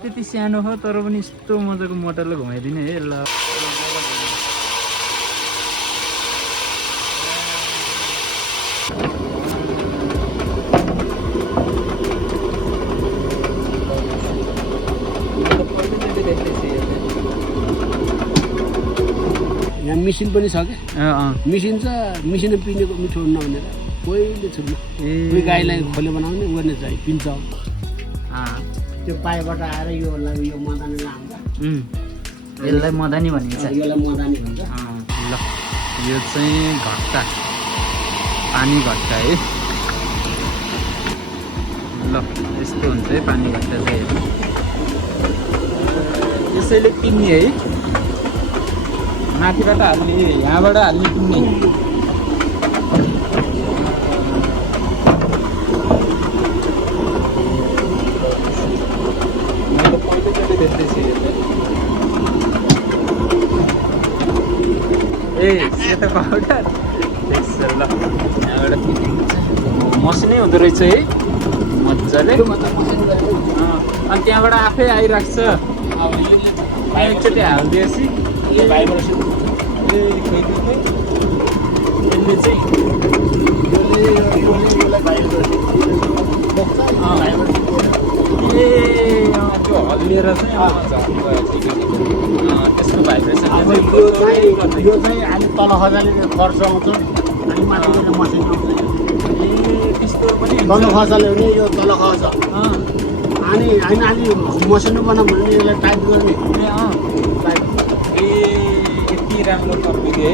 त्यति सानो हो तर पनि यस्तो मजाको मोटरले घुमाइदिने है ल यहाँ मिसिन पनि छ क्या मिसिन छ मिसिन पिनेको मिठो हुन्न भनेर पहिले छुट्नु कोही गाईलाई खोले बनाउने गर्ने चाहिँ पिन्छ त्यो पाइबाट आएर यो मदानी लान्छ यसलाई मदानी भनिन्छ यसलाई मदानी भन्छ ल यो चाहिँ घट्टा पानी घट्टा है ल यस्तो हुन्छ है पानी घट्टा चाहिँ यसैले पिन्ने है माथिबाट हाल्ने यहाँबाट हाल्ने पिन्ने ए सेतो पाउडर ल यहाँबाट मसिनै हुँदो रहेछ है मजाले अनि त्यहाँबाट आफै आइरहेको छ एकचोटि हालिदिएपछि यसले चाहिँ त्यो हल्लिएर चाहिँ त्यसको भाइब्रेसन यो चाहिँ अहिले तल खसाले खर्च आउँछ अनि माथिबाट मसिन आउँछ त्यस्तो पनि तल खसाले हो नि यो तल खस अनि होइन अलि मसिनो बनाऊँ भने यसलाई टाइट गर्ने यति राम्रो टपिक है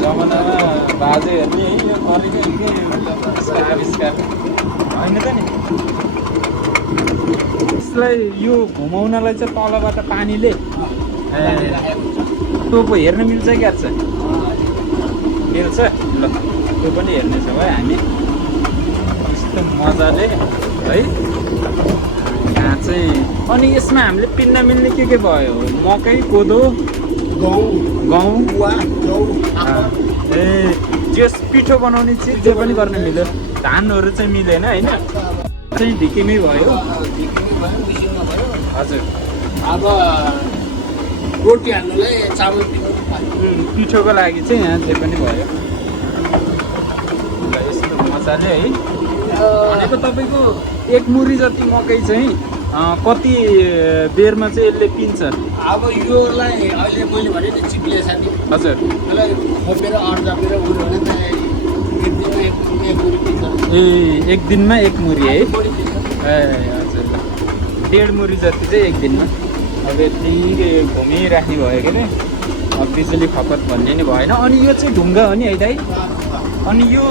जमानामा बाजेहरूले यो गरेको आविष्कार होइन त नि यसलाई यो घुमाउनलाई चाहिँ तलबाट पानीले टोपो हेर्न मिल्छ क्या छ मिल्छ ल त्यो पनि हेर्नेछौँ है हामी यस्तो मजाले है यहाँ चाहिँ अनि यसमा हामीले पिन्न मिल्ने के भयो मकै कोदो गहुँ ए जस पिठो बनाउने चिज जे पनि गर्न मिल्यो धानहरू चाहिँ मिलेन होइन चाहिँ ढिकीमै भयो हजुर अब रोटी हाल्नुलाई चामल पिठोको लागि चाहिँ यहाँ जे पनि भयो यस्तो मजाले है भनेको तपाईँको एक मुरी जति मकै चाहिँ कति बेरमा चाहिँ यसले पिन्छ अब योलाई अहिले मैले भने नि चिप्ले साथी हजुर यसलाई खोपेर अर्जापेर उयो भने त एक मुरी पिन्छ ए एक दिनमा एक मुरी है ए हजुर 1.5 मुरी जति चाहिँ एक दिनमा अब यति घुमिराख्ने भयो के अरे अब बिजुली खपत भन्ने नि भएन अनि यो चाहिँ ढुङ्गा हो नि है दाइ अनि यो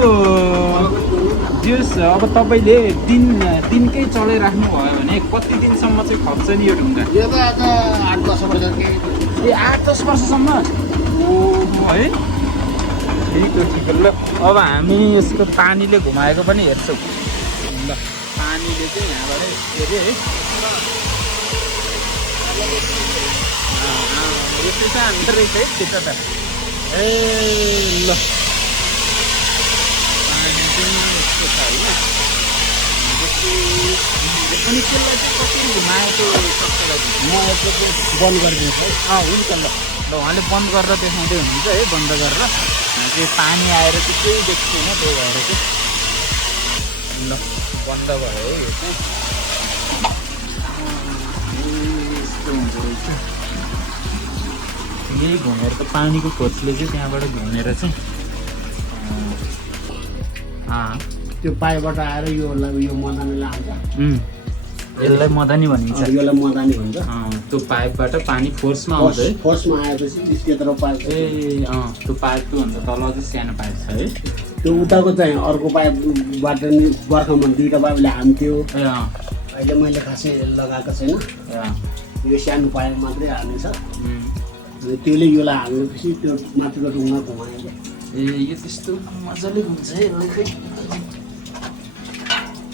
जस अब तपाईँले दिनकै चलाइराख्नु भयो भने कति दिनसम्म चाहिँ खप्छ नि यो ढुङ्गा यो त आज 8-10 वर्ष ए 8-10 वर्षसम्म है ठिक हो ल अब हामी यसको पानीले घुमाएको पनि हेर्छौँ ल पानीले चाहिँ यहाँबाट हेऱ्यो है यस्तो चाहिँ हान्दो रहेछ है त्यता त ए ल पानी चाहिँ यस्तो छ होइन अनि त्यसलाई चाहिँ कसरी घुमाएको सक्छ म यसको बन्द गरिदिन्छु हुन्छ ल उहाँले बन्द गरेर देखाउँदै हुनुहुन्छ है बन्द गरेर चाहिँ पानी आएर चाहिँ केही देख्दैन त्यही भएर चाहिँ ल बन्द भयो है यो चाहिँ यस्तो हुँदो रहेछ यही घुमेर त पानीको फोर्सले चाहिँ त्यहाँबाट घुमेर चाहिँ त्यो पाइबाट आएर यो मदानी लान्छ यसलाई मदानी भनिन्छ यसलाई मदानी भन्छ त्यो पाइपबाट पानी फोर्समा आउँछ है फोर्समा आएपछि त्यत्रो पाइप ए त्यो पाइपको भन्दा तल चाहिँ सानो पाइप छ है त्यो उताको चाहिँ अर्को पाइपबाट नि बर्खामा 2टा पाइपले हान्थ्यो ए अहिले मैले खासै लगाएको छैन यो सानो पाइप मात्रै हाल्ने छ अनि त्यसले यसलाई हाल्नेपछि त्यो माथिको ढुङ्गा घुमायो ए यो त्यस्तो मजाले हुन्छ है यसलाई खै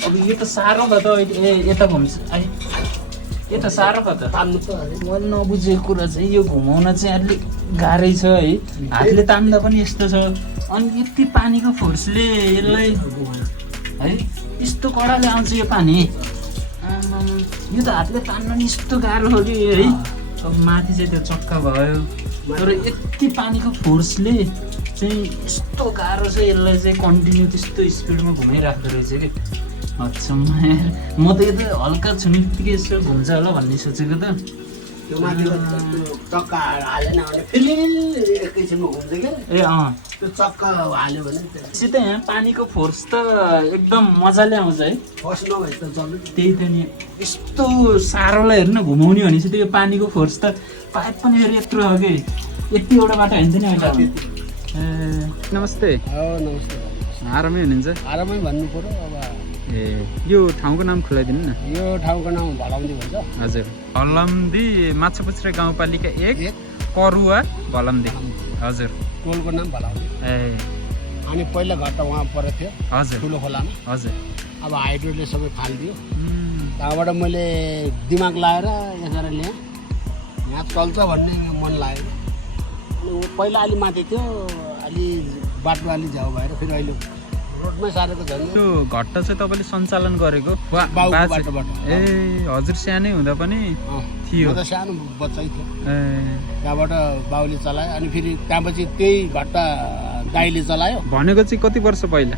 अब यो त साह्रो भयो त अहिले यता घुम्छ यो त साह्रो भयो त तान्नु त मैले नबुझेको कुरा चाहिँ यो घुमाउन चाहिँ अलिक गाह्रै छ है हातले तान्दा पनि यस्तो छ अनि यति पानीको फोर्सले यसलाई है यस्तो कडाले आउँछ यो पानी यो त हातले तान्न नि यस्तो गाह्रो हो कि है। अब माथि चाहिँ त्यो चक्का भयो तर यति पानीको फोर्सले चाहिँ यस्तो गाह्रो छ यसलाई चाहिँ कन्टिन्यू त्यस्तो स्पिडमा घुमाइराख्दो रहेछ कि। अच्छा म त यो त हल्का छुने बित्तिकै यसो घुम्छ होला भन्ने सोचेको त। त्यो माथिको चक्का हालेन भने फेरि एकैछिनमा घुम्छ क्या। ए त्यो चक्का हाल्यो भने सिधै यहाँ पानीको फोर्स त एकदम मजाले आउँछ है। फर्स्ट नभए त चल्नु। त्यही त नि यस्तो साह्रोलाई हेर्नु घुमाउने भनेपछि त्यो पानीको फोर्स त पाइप पनि फेरि यत्रो हो कि यतिवटा बाटो हिँड्छ नि अहिले। ए नमस्ते। नमस्ते। आरामै हुनुहुन्छ? आरामै भन्नु पऱ्यो अब। ए यो ठाउँको नाम खुलाइदिनु न। यो ठाउँको नाम भलाउँदी भन्छ। हजुर भलम्दी माछापुच्छ्रे गाउँपालिका 1 करुवा भलम्दी। हजुर टोलको नाम भलाउँदी। ए अनि पहिला घर त वहाँ परेको थियो। हजुर ठुलो खोलामा। हजुर अब हाइड्रोले सबै फालिदियो। त्यहाँबाट मैले दिमाग लाएर यसरी ल्याएँ यहाँ चल्छ भन्ने मन लाग्यो। अनि पहिला अलि माथि थियो अलि बाटो अलि झ्याउ भएर फेरि अहिले रोडमै सारेको झन्। त्यो घट्टा चाहिँ तपाईँले सञ्चालन गरेको बाउको बाटोबाट। ए हजुर सानै हुँदा पनि थियो? म त सानो बच्चै थियो। ए त्यहाँबाट बाउले चलायो अनि फेरि त्यहाँपछि त्यही घट्टा दाइले चलायो। भनेको चाहिँ कति वर्ष पहिला?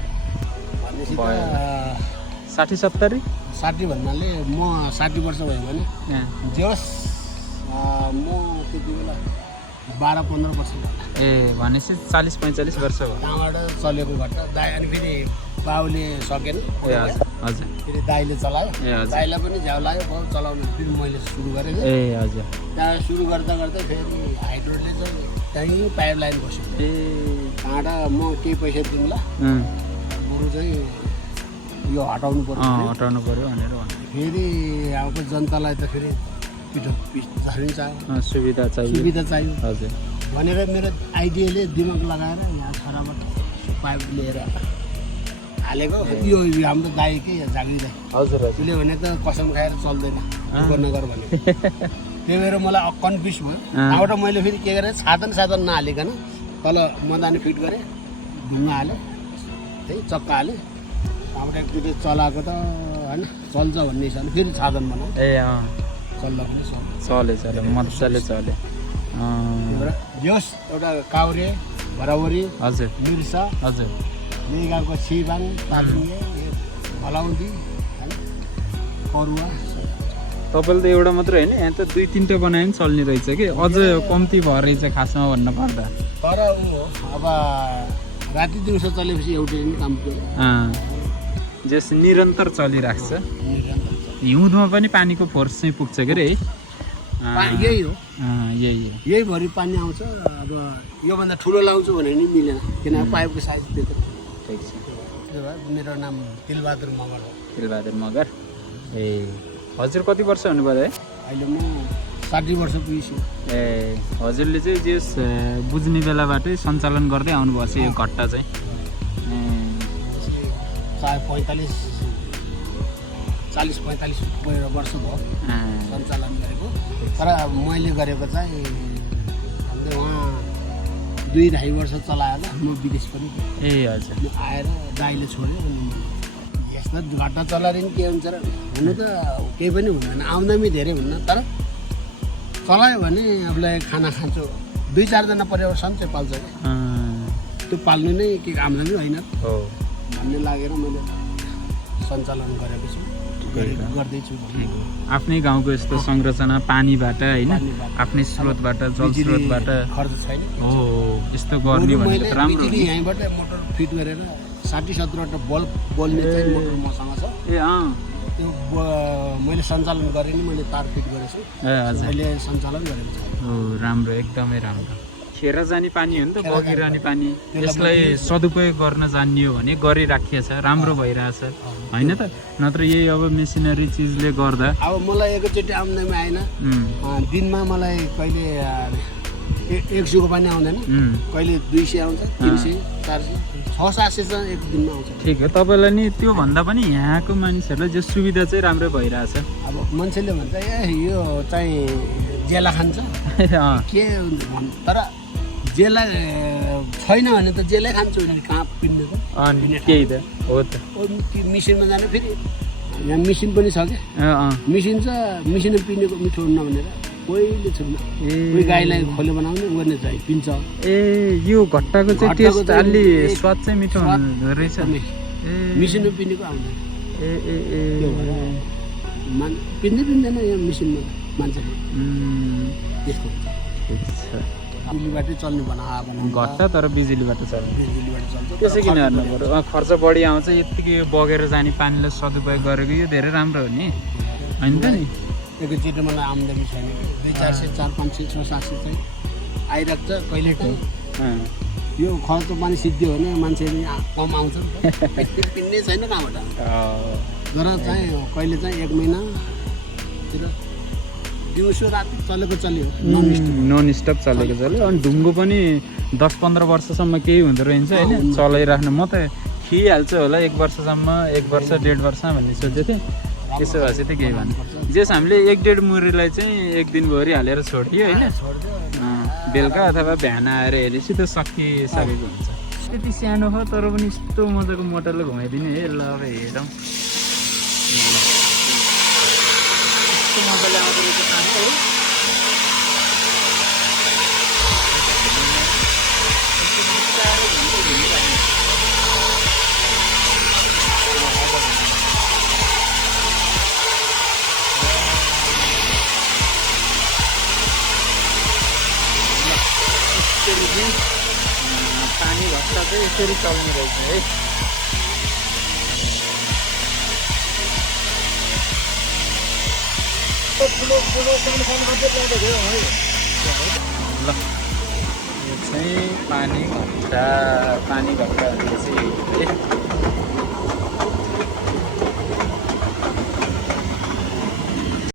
भनेपछि 60-70? 60 भन्नाले म 60 वर्ष भयो भने जस म त्यति बेला 12-15 वर्ष। ए भनेपछि 40-45 वर्ष भयो। त्यहाँबाट चलेको घट्टा दाइ अनि फेरि बाउले सकेन। ए हजुर फेरि दाइले चलायो। ए हजुर दाइलाई पनि झ्याउ लाग्यो बाउ चलाउनु फेरि मैले सुरु गरेँ। ए हजुर त्यहाँ सुरु गर्दा गर्दा फेरि हाइड्रोले चाहिँ त्यहीँ पाइप लाइन बस्यो। ए त्यहाँबाट म केही पैसा दिउँला बरु चाहिँ यो हटाउनु पर्यो हटाउनु पर्यो भनेर फेरि यहाँको जनतालाई त फेरि पिठो झरिन्छ सुविधा चाहियो। सुविधा चाहियो हजुर भनेर मेरो आइडियाले दिमाग लगाएर यहाँ छोराबाट पाइप लिएर हालेको। यो हाम्रो दाइकै जागिर दाइ। हजुर उसले भने त कसम खाएर चल्दैन नगर भने। त्यही भएर मलाई कन्फ्युज भयो। त्यहाँबाट मैले फेरि के गरेँ साधन नहालिकन तल मदानी फिट गरेँ ढुङ्गा हाल्यो त्यही चक्का हाल्यो। त्यहाँबाट एकचोटि चलाएको त होइन चल्छ भन्ने हिसाबले फेरि साधन बनाऊ। ए चल्दा पनि चले मजाले चले। जस एउटा काउरे भरावरी हजुर मिर्सा हजुर यही गाउँको छिबाङ तालुङ्गे भलाउँदी करुवा। तपाईँले त एउटा मात्रै होइन यहाँ त 2-3टा बनायो पनि चल्ने रहेछ कि अझ कम्ती भएर रहेछ खासमा भन्नु पर्दा। तर अब राति दिउँसो चलेपछि एउटै पनि काम गर्यो जस निरन्तर चलिराख्छ। हिउँदमा पनि पानीको फोर्स चाहिँ पुग्छ के अरे है। यही हो यही भरि पानी आउँछ। अब योभन्दा ठुलो लाउँछु भने नि मिलेन किनभने पाइपको साइज त्यत्रो। ठिक छ। मेरो नाम तिलबहादुर मगर हो। तिलबहादुर मगर। ए हजुर कति वर्ष हुनुभयो है? अहिले म 60 वर्ष पुगेछु। ए हजुरले चाहिँ जस बुझ्ने बेलाबाटै सञ्चालन गर्दै आउनुभएको छ यो घट्टा चाहिँ। 40-45 वर्ष भयो सञ्चालन गरेको। तर मैले गरेको चाहिँ उहाँ 2-2.5 वर्ष चलाएर म विदेश पनि। ए हजुर आएर दाइले छोड्यो अनि यस्तो घट्टा चलाएर नि के हुन्छ र हुनु त केही पनि हुँदैन आम्दानी धेरै हुन्न। तर चलायो भने आफूलाई खाना खान्छु 2-4 जना परिवार सन्चै पाल्छ कि त्यो पाल्नु नै के आम्दानी होइन भन्ने लागेर मैले सञ्चालन गरेको छु गर्दैछु। आफ्नै गाउँको यस्तो संरचना पानीबाट होइन आफ्नै स्रोतबाट जल स्रोतबाट खर्च छैन हो यस्तो गर्ने भनेको त राम्रो। यहीँबाट मोटर फिट गरेर 60-70वटा बल्ब बल्ने चाहिँ मोटर मसँग छ। ए त्यो मैले सञ्चालन गरेँ नि मैले तार फिट गरेको छु। अहिले सञ्चालन गरेको छु। हो राम्रो एकदमै राम्रो। खेर जाने पानी हो नि त बगिरहने पानी यसलाई सदुपयोग गर्न जान्ने हो भने गरिराखिएको छ राम्रो भइरहेछ होइन त। नत्र यही अब मेसिनरी चिजले गर्दा अब मलाई एकैचोटि आम्दानी आएन। दिनमा मलाई कहिले 100को पानी आउँदैन कहिले 200 आउँछ 300 400 600-700 चाहिँ एक दिनमा आउँछ। ठिक हो तपाईँलाई नि त्यो भन्दा पनि यहाँको मानिसहरूलाई जो सुविधा चाहिँ राम्रै भइरहेछ। अब मान्छेले भन्छ ए यो चाहिँ जेला खान्छ के तर जेला छैन भने त जेलै खान्छु भने कहाँ पिन्ने त केही त हो त मिसिनमा जाने फेरि यहाँ मिसिन पनि छ क्या मिसिन छ मिसिनमा पिनेको मिठो हुन्न भनेर कोहीले छुन्न कोही गाईलाई खोले बनाउने गर्ने चाहिँ पिन्छ यो घट्टाको चाहिँ टेस्ट अलि स्वाद चाहिँ मिठो हुँदो रहेछ मिसिनमा पिनेको आउँदैन पिन्दैन यहाँ मिसिनमा मान्छेले त्यस्तो बिजुलीबाटै चल्ने घट्टा तर बिजुलीबाट चल्छ बिजुलीबाट चल्छ त्यसै किन हेर्नु पऱ्यो खर्च बढी आउँछ यतिकै यो बगेर जाने पानीलाई सदुपयोग गरेको यो धेरै राम्रो हो नि होइन त नि एकैचोटि मलाई आम्दानी छैन 200 400 500 600 700 चाहिँ आइरहेको छ कहिले काहीँ यो खर्च पानी सिद्धि हो भने मान्छेले कम आउँछ पिन्ने छैन कहाँबाट तर चाहिँ कहिले चाहिँ 1 महिनातिर दिउँसो राति चलेको चल्यो नन स्टप चलेको चल्यो अनि ढुङ्गो पनि 10-15 वर्षसम्म केही हुँदो रहेछ होइन चलाइराख्नु म त खिहाल्छु होला 1 वर्षसम्म 1 वर्ष 1.5 वर्ष भन्ने सोचेको थिएँ त्यसो भए चाहिँ केही भन्नु जेस हामीले 1-1.5 मुरीलाई चाहिँ 1 दिनभरि हालेर छोडियो होइन बेलुका अथवा बिहान आएर हेरेपछि त सकिसकेको हुन्छ त्यति सानो हो तर पनि यस्तो मजाको मोटरले घुमाइदिने है ल अब हेरौँ यस्तो मजाले आउँदो रहेछ पानी है पानी घट्टा चाहिँ यसरी चल्ने रहेछ है ल यो चाहिँ पानी घट्टा भनेको चाहिँ